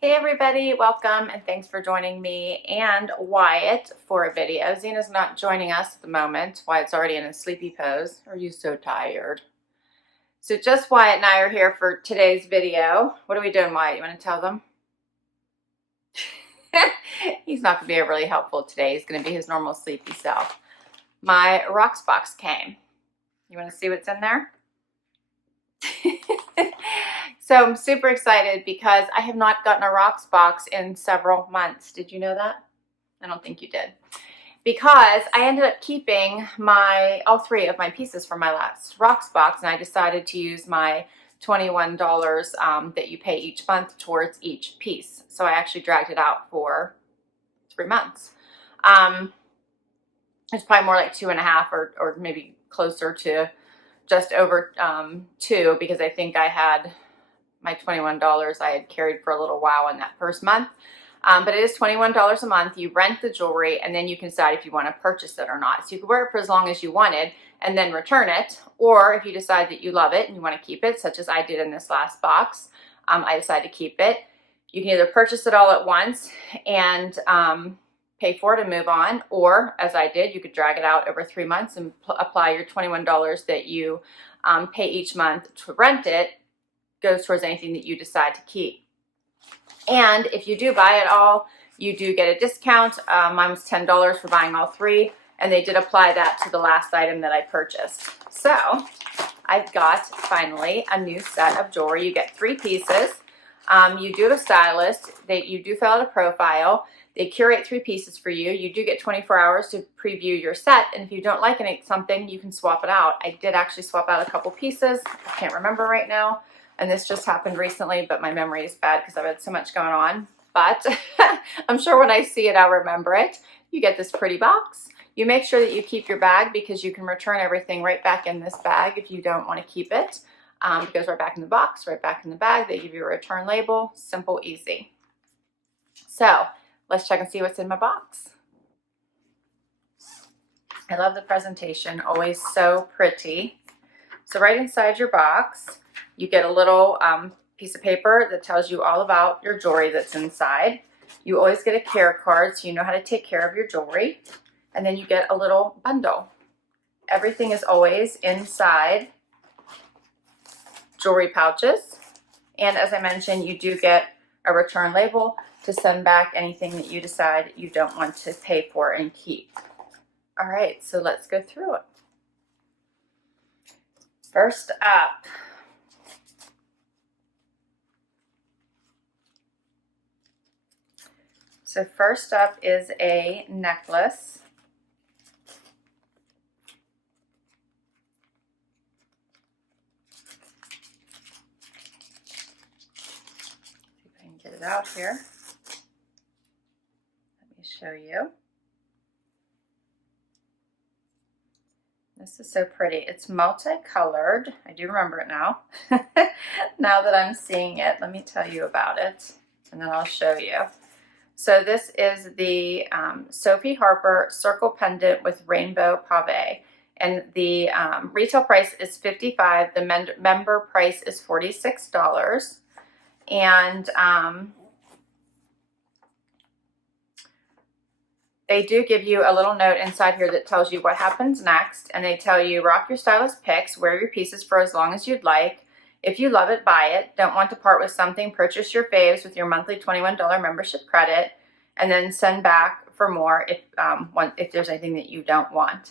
Hey everybody, welcome and thanks for joining me and Wyatt for a video. Zena's not joining us at the moment. Wyatt's already in a sleepy pose. Are you so tired? So just Wyatt and I are here for today's video. What are we doing, Wyatt? You want to tell them? He's not going to be really helpful today. He's going to be his normal sleepy self. My Rocksbox came. You want to see what's in there? So I'm super excited because I have not gotten a Rocksbox in several months. Did you know that? I don't think you did. Because I ended up keeping all three of my pieces from my last Rocksbox, and I decided to use my $21 that you pay each month towards each piece. So I actually dragged it out for 3 months. It's probably more like 2.5 or maybe closer to just over 2, because I think I had my $21 I had carried for a little while in that first month. But it is $21 a month. You rent the jewelry and then you can decide if you want to purchase it or not. So you can wear it for as long as you wanted and then return it. Or if you decide that you love it and you want to keep it, such as I did in this last box, I decided to keep it. You can either purchase it all at once and pay for it and move on, or as I did, you could drag it out over 3 months and apply your $21 that you pay each month to rent it, goes towards anything that you decide to keep. And if you do buy it all, you do get a discount. Mine was $10 for buying all three, and they did apply that to the last item that I purchased. So I've got finally a new set of jewelry. You get 3 pieces. You do have a stylist. You do fill out a profile. They curate 3 pieces for you. You do get 24 hours to preview your set, and if you don't like something, you can swap it out. I did actually swap out a couple pieces. I can't remember right now. And this just happened recently, but my memory is bad because I've had so much going on. But I'm sure when I see it, I'll remember it. You get this pretty box. You make sure that you keep your bag because you can return everything right back in this bag if you don't want to keep it. It goes right back in the box, right back in the bag. They give you a return label. Simple, easy. So let's check and see what's in my box. I love the presentation, always so pretty. So right inside your box, you get a little piece of paper that tells you all about your jewelry that's inside. You always get a care card so you know how to take care of your jewelry. And then you get a little bundle. Everything is always inside jewelry pouches. And as I mentioned, you do get a return label to send back anything that you decide you don't want to pay for and keep. All right, so let's go through it. First up, is a necklace. See if I can get it out here. Let me show you. This is so pretty. It's multicolored. I do remember it now. Now that I'm seeing it, let me tell you about it, and then I'll show you. So this is the Sophie Harper Circle Pendant with Rainbow Pave. And the retail price is $55. The member price is $46. And they do give you a little note inside here that tells you what happens next. And they tell you, rock your stylist picks, wear your pieces for as long as you'd like. If you love it, buy it. Don't want to part with something, purchase your faves with your monthly $21 membership credit, and then send back for more if there's anything that you don't want.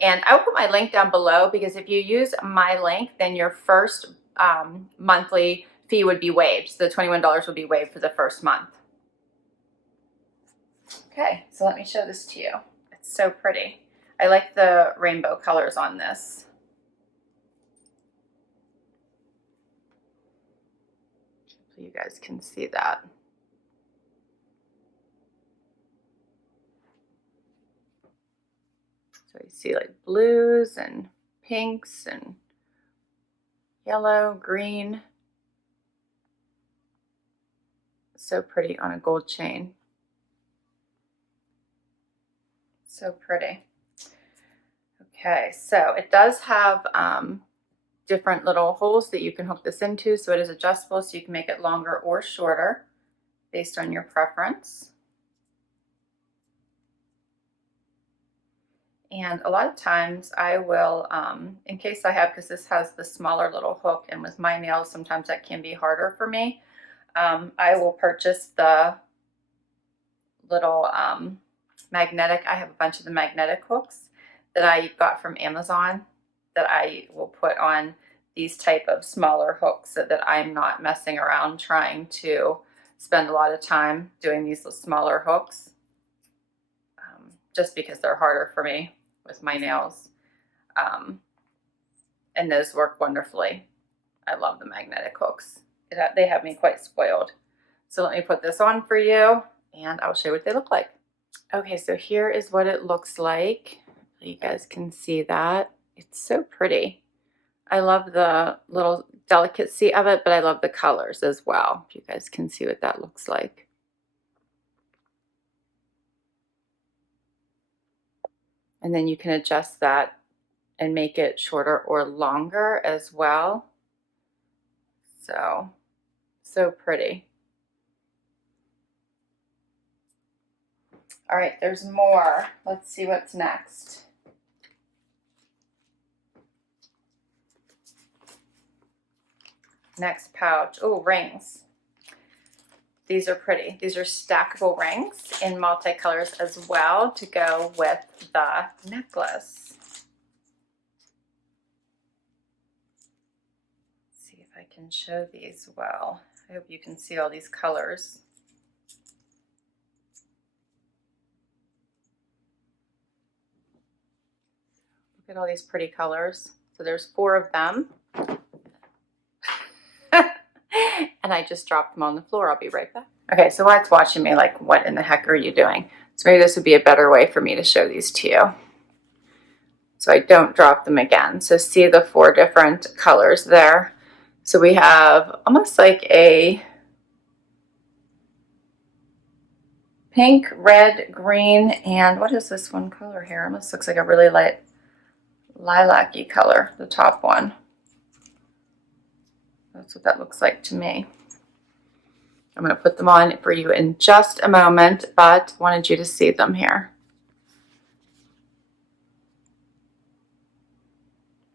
And I will put my link down below, because if you use my link, then your first monthly fee would be waived. So the $21 will be waived for the first month. Okay, so let me show this to you. It's so pretty. I like the rainbow colors on this. Hopefully you guys can see that. So you see like blues and pinks and yellow, green. So pretty on a gold chain. So pretty. Okay, so it does have different little holes that you can hook this into, so it is adjustable, so you can make it longer or shorter. based on your preference. And a lot of times I will, in case I have, because this has the smaller little hook, and with my nails sometimes that can be harder for me, I will purchase the little magnetic. I have a bunch of the magnetic hooks that I got from Amazon that I will put on these type of smaller hooks so that I'm not messing around trying to spend a lot of time doing these smaller hooks, just because they're harder for me with my nails. And those work wonderfully. I love the magnetic hooks. They have me quite spoiled. So let me put this on for you and I'll show you what they look like. Okay, so here is what it looks like. You guys can see that. It's so pretty. I love the little delicacy of it, but I love the colors as well. If you guys can see what that looks like. And then you can adjust that and make it shorter or longer as well. So pretty. All right, there's more. Let's see what's next. Next pouch. Oh, rings. These are pretty. These are stackable rings in multicolors as well to go with the necklace. Let's see if I can show these well. I hope you can see all these colors. Look at all these pretty colors. So there's 4 of them. And I just dropped them on the floor. I'll be right back. Okay, so while it's watching me, like, what in the heck are you doing? So maybe this would be a better way for me to show these to you, so I don't drop them again. So see the 4 different colors there. So we have almost like a pink, red, green, and what is this one color here? It almost looks like a really light lilac-y color, the top one. That's what that looks like to me. I'm going to put them on for you in just a moment, but wanted you to see them here.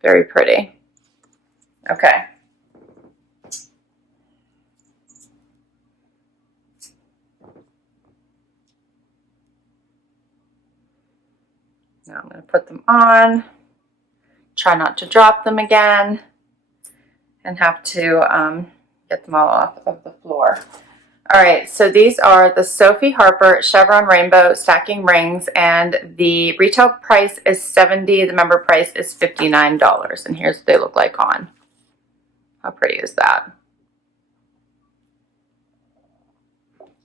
Very pretty. Okay. Now I'm going to put them on. Try not to drop them again and have to get them all off of the floor. All right, so these are the Sophie Harper Chevron Rainbow Stacking Rings, and the retail price is $70. The member price is $59, and here's what they look like on. How pretty is that?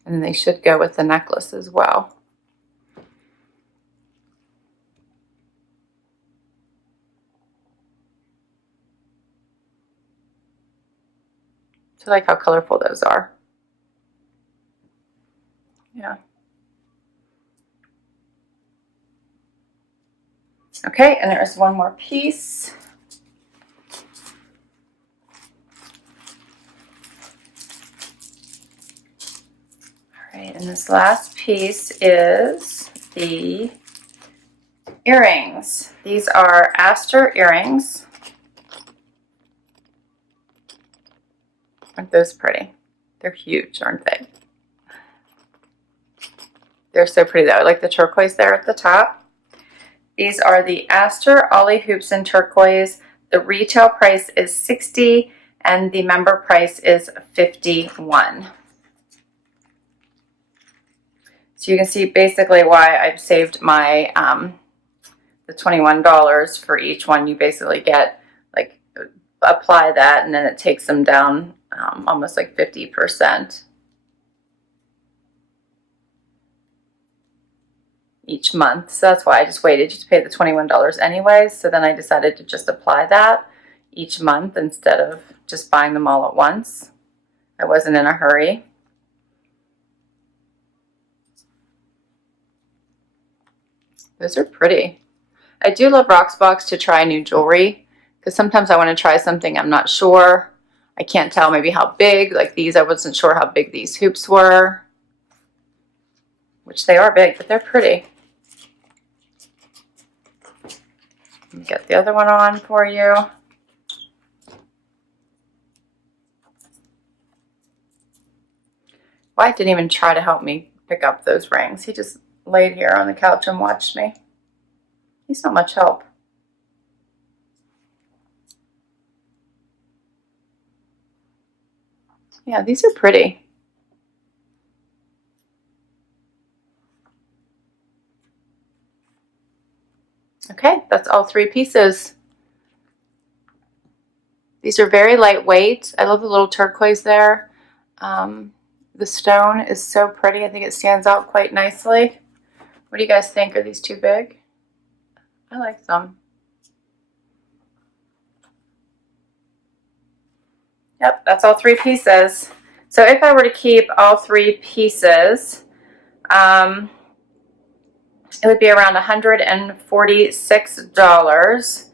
And they should go with the necklace as well. So I like how colorful those are. Yeah. Okay, and there's one more piece. All right, and this last piece is the earrings. These are Aster earrings. Aren't those pretty? They're huge, aren't they? They're so pretty though. I like the turquoise there at the top. These are the Aster Ollie hoops in turquoise. The retail price is $60 and the member price is $51. So you can see basically why I've saved my the $21 for each one. You basically get, like, apply that and then it takes them down almost like 50%. Each month. So that's why I just waited to pay the $21 anyway. So then I decided to just apply that each month instead of just buying them all at once. I wasn't in a hurry. Those are pretty. I do love Rocksbox to try new jewelry because sometimes I want to try something I'm not sure. I can't tell maybe how big, like these, I wasn't sure how big these hoops were, which they are big, but they're pretty. Let me get the other one on for you. Wyatt didn't even try to help me pick up those rings. He just laid here on the couch and watched me. He's not much help. Yeah, these are pretty. Okay, that's all 3 pieces. These are very lightweight. I love the little turquoise there. The stone is so pretty. I think it stands out quite nicely. What do you guys think? Are these too big? I like them. Yep, that's all 3 pieces. So if I were to keep all 3 pieces, it would be around $146,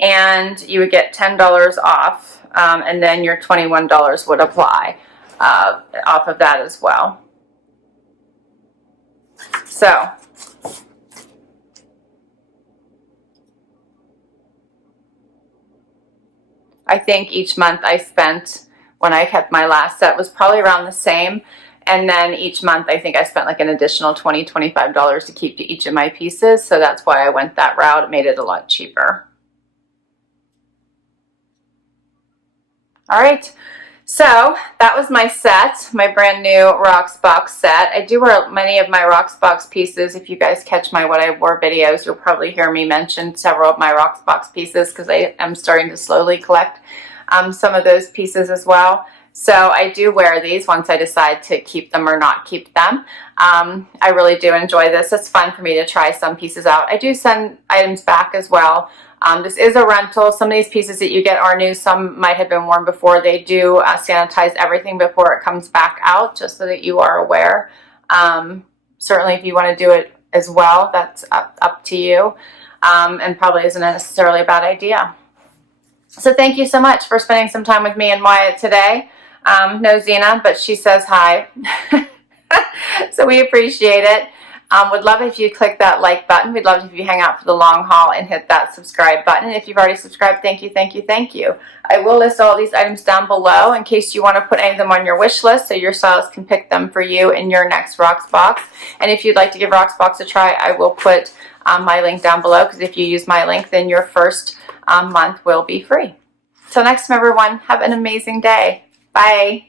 and you would get $10 off, and then your $21 would apply off of that as well. So I think each month I spent, when I kept my last set, was probably around the same. And then each month I think I spent like an additional $20, $25 to keep each of my pieces. So that's why I went that route. It made it a lot cheaper. All right. So that was my set, my brand new Rocksbox set. I do wear many of my Rocksbox pieces. If you guys catch my What I Wore videos, you'll probably hear me mention several of my Rocksbox pieces because I am starting to slowly collect some of those pieces as well. So I do wear these once I decide to keep them or not keep them. I really do enjoy this. It's fun for me to try some pieces out. I do send items back as well. This is a rental. Some of these pieces that you get are new. Some might have been worn before. They do sanitize everything before it comes back out, just so that you are aware. Certainly if you want to do it as well, that's up to you, and probably isn't necessarily a bad idea. So thank you so much for spending some time with me and Wyatt today. No Zena, but she says hi. So we appreciate it. Would love if you click that like button. We'd love if you hang out for the long haul and hit that subscribe button. If you've already subscribed, thank you, thank you, thank you. I will list all these items down below in case you want to put any of them on your wish list so your stylist can pick them for you in your next Rocksbox. And if you'd like to give Rocksbox a try, I will put my link down below, because if you use my link, then your first month will be free. Till next time, everyone, have an amazing day. Bye.